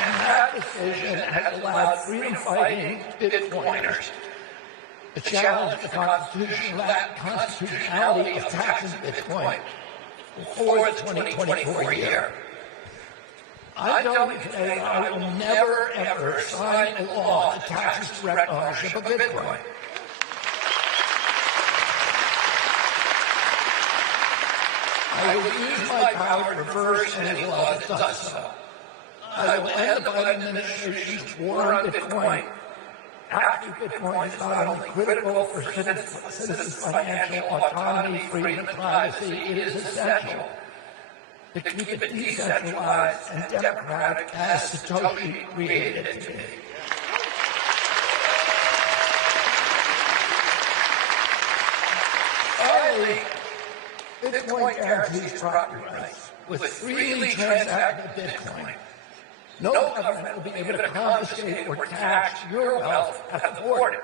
And that decision has allowed freedom-fighting Bitcoiners to challenge the constitutionality of taxing Bitcoin before the 2024 year. I tell you today that I will never, ever sign a law that taxes direct ownership of Bitcoin. I will use my power to reverse any law that does so. I will end the Biden administration's war on Bitcoin. After Bitcoin is not only critical for citizens' financial autonomy, freedom, and privacy, it is essential to keep it decentralized and democratic as Satoshi created it to be. Finally, Bitcoin guarantees property rights. With freely transacted Bitcoin, no government will be able to confiscate or tax your wealth at the border.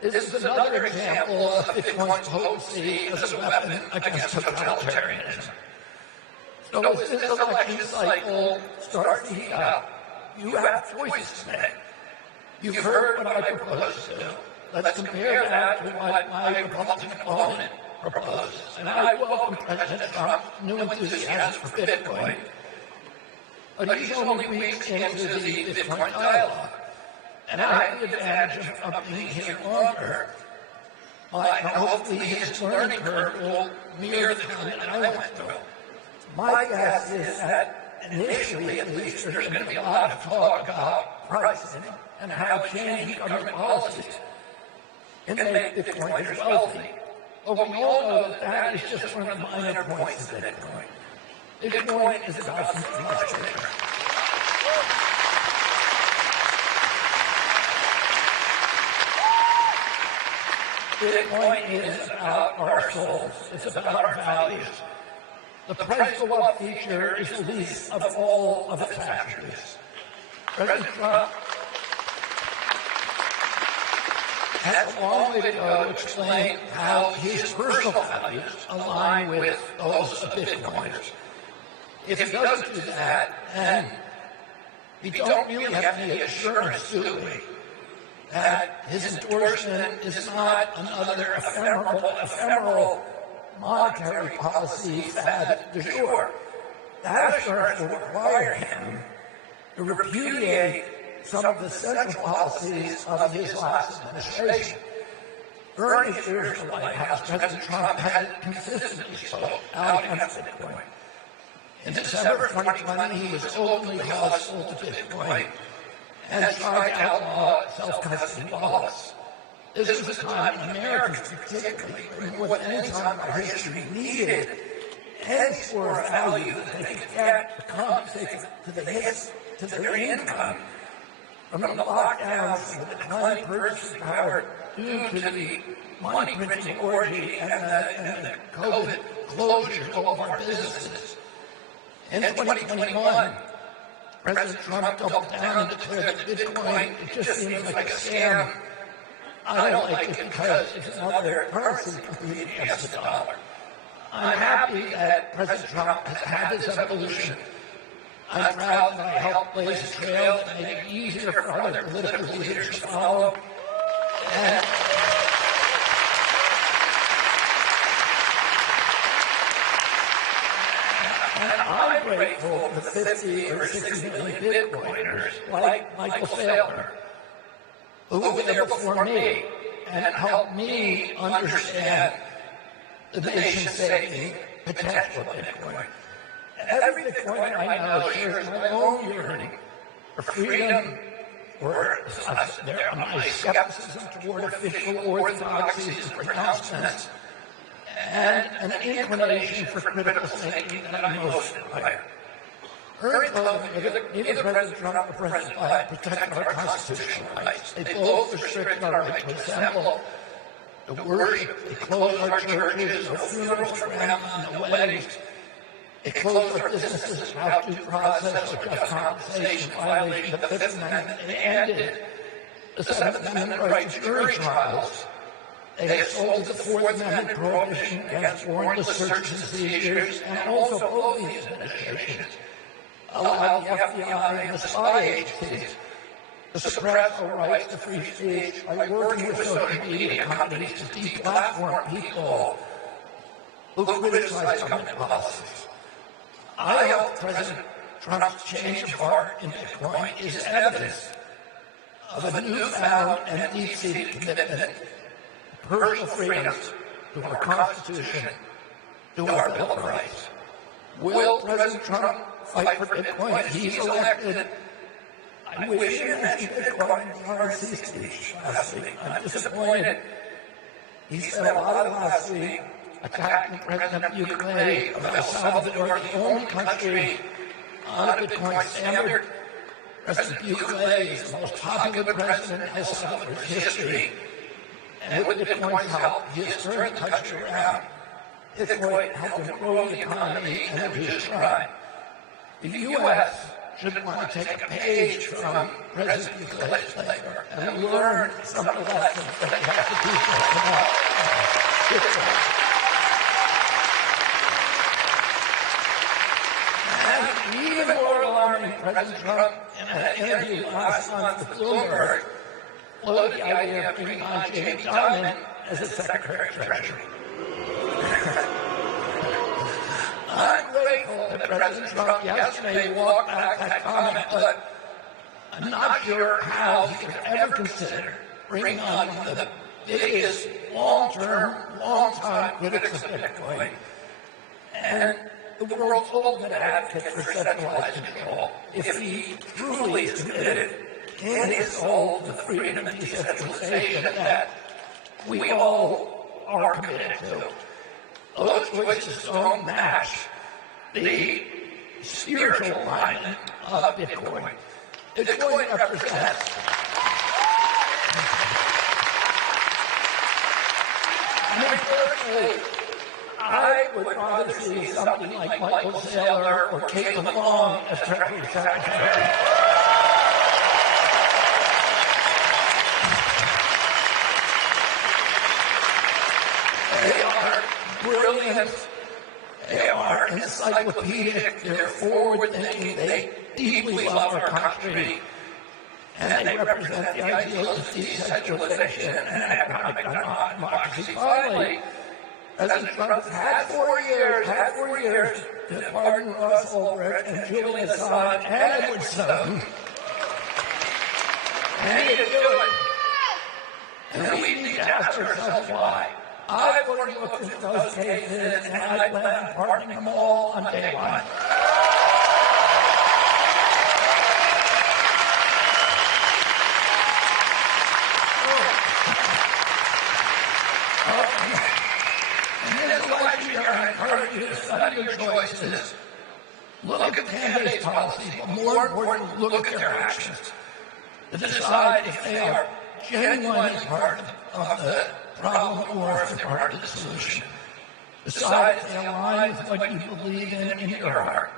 This is another example of Bitcoin's potency as a weapon against totalitarianism. So as this election cycle starts to heat up, you have choices to make. You've heard what I propose to do. Let's compare that to what my Republican opponent proposes. And I welcome President Trump's new enthusiasm for Bitcoin. But he's only weeks into the Bitcoin dialogue. And I have the advantage of being here longer. And hopefully his learning curve will mirror the time that I went through. My guess is that initially, at least, there's going to be a lot of talk about pricing and how changing government policies can make Bitcoiners wealthy. But we all know that that is just one of the minor points of Bitcoin. Bitcoin is about something much bigger. Bitcoin is about our souls. It's about our values. The price go up feature is the least of all of its attributes. President Trump has a long way to go to explain how his personal values align with those of Bitcoiners. If he doesn't do that, then we don't really have any assurance, do we, that his endorsement is not another ephemeral monetary policy fad du jour. That assurance will require him to repudiate some of the central policies of his last administration. During his years in the White House, President Trump had consistently spoke out against Bitcoin. In December 2020, he was openly hostile to Bitcoin and tried to outlaw self-custody laws. This was a time when Americans, particularly, more than any time in our history, needed any sort of value that they could get to compensate to the hits to their income from the lockdowns and the declining purchasing power due to the money printing orgy and the COVID closures of all of our businesses. In 2021, President Trump doubled down and declared that Bitcoin, it just seems like a scam. I don't like it because it's another currency competing against the dollar. I'm happy that President Trump has had this evolution. I'm proud that I helped blaze a trail that made it easier for other political leaders to follow. And I'm grateful to the 50 or 60 million Bitcoiners like Michael Saylor, who were there before me and helped me understand the nation-saving potential of Bitcoin. Every Bitcoiner I know shares my own yearning for freedom, or my skepticism toward official orthodoxies and pronouncements, and an inclination for critical thinking that I most admire. Neither President Trump or President Biden protect our constitutional rights. They both restrict our right to assemble, to worship. They close our churches, no funerals for grandma, no weddings. They close our businesses without due process or just compensation, violation of the Fifth Amendment. They ended the Seventh Amendment right to jury trials. They assaulted the Fourth Amendment prohibition against warrantless searches and seizures, and also both these administrations allowed the FBI and the spy agencies to suppress our rights to free speech by working with social media companies to deplatform people who criticize government policies. I hope President Trump's change of heart in Bitcoin is evidence of a newfound and deep-seated commitment to personal freedoms, to our Constitution, to our Bill of Rights. Will President Trump fight for Bitcoin if he's elected? I wish he had mentioned Bitcoin in the RNC speech last week. I'm disappointed. He spent a lot of last week attacking President Bukele of El Salvador, the only country on a Bitcoin standard. President Bukele is the most popular president in El Salvador's history. And with Bitcoin's help, he has turned the country around. Bitcoin helped him grow the economy and reduce crime. The U.S. should want to take a page from President Bukele's playbook and learn some of the lessons that the Constitution about Bitcoin. And even more alarming, President Trump, in an interview last month with Bloomberg, floated the idea of bringing on Jamie Dimon as his Secretary of Treasury. I'm grateful that President Trump yesterday walked back that comment, but I'm not sure how he could ever consider bringing on one of the biggest long-time critics of Bitcoin and the world's ultimate advocate for centralized control, if he truly is committed in his soul to the freedom and decentralization that we all are committed to. Those choices don't match the spiritual alignment of Bitcoin. Bitcoin represents I would rather see something like Michael Saylor or Caitlin Long as Treasury Secretary. They are brilliant. They are encyclopedic. They're forward-thinking. They deeply love our country. And they represent the ideals of decentralization and economic democracy. Finally, President Trump had 4 years to pardon Ross Ulbricht and Julian Assange and Edward Snowden. And he didn't do it. And we need to ask ourselves why. I've already looked into those cases, and I plan on pardoning them all on day one. In this election year, I encourage you to study your choices. Look at the candidates' policies, but more importantly, look at their actions. To decide if they are genuinely part of the problem or if they're part of the solution. Decide if they align with what you believe in your heart.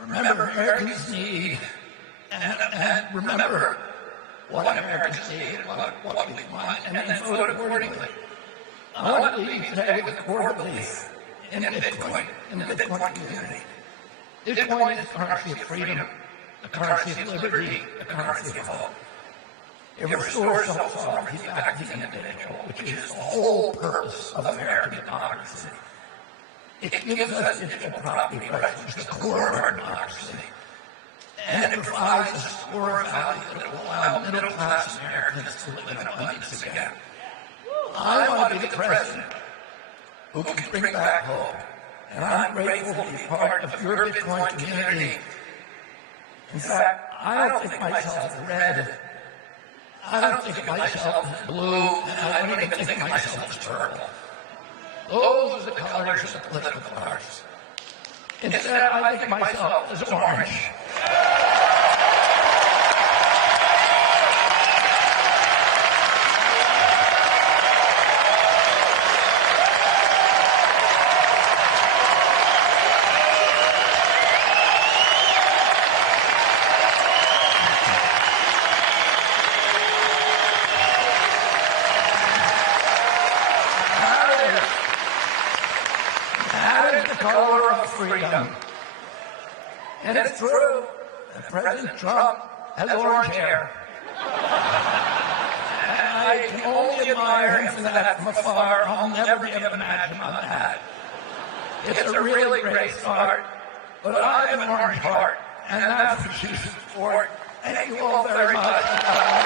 Remember, Americans need, and remember what Americans need, what we want, and then vote accordingly. I want to leave you today with a core belief in Bitcoin, in the Bitcoin community. Bitcoin is the currency of freedom, the currency of liberty, the currency of hope. It restores self-sovereignty back to the individual, which is the whole purpose of American democracy. It gives us digital property rights, which is the core of our democracy. And it provides a score of value that will allow middle-class Americans to live in abundance again. I want to be the president who can bring back hope. And I'm grateful to be part of your Bitcoin community. In fact, I don't think myself as red. I don't think of myself as blue, and I don't even think of myself as purple. Those are the colors of the political parties. Instead, I think of myself as orange. Freedom. And it's true that President Trump has orange hair. And I can only admire him for that from afar. I'll never be able to match him on that. It's a really great start, but I have an orange heart, and that's what you support. Thank you all very much.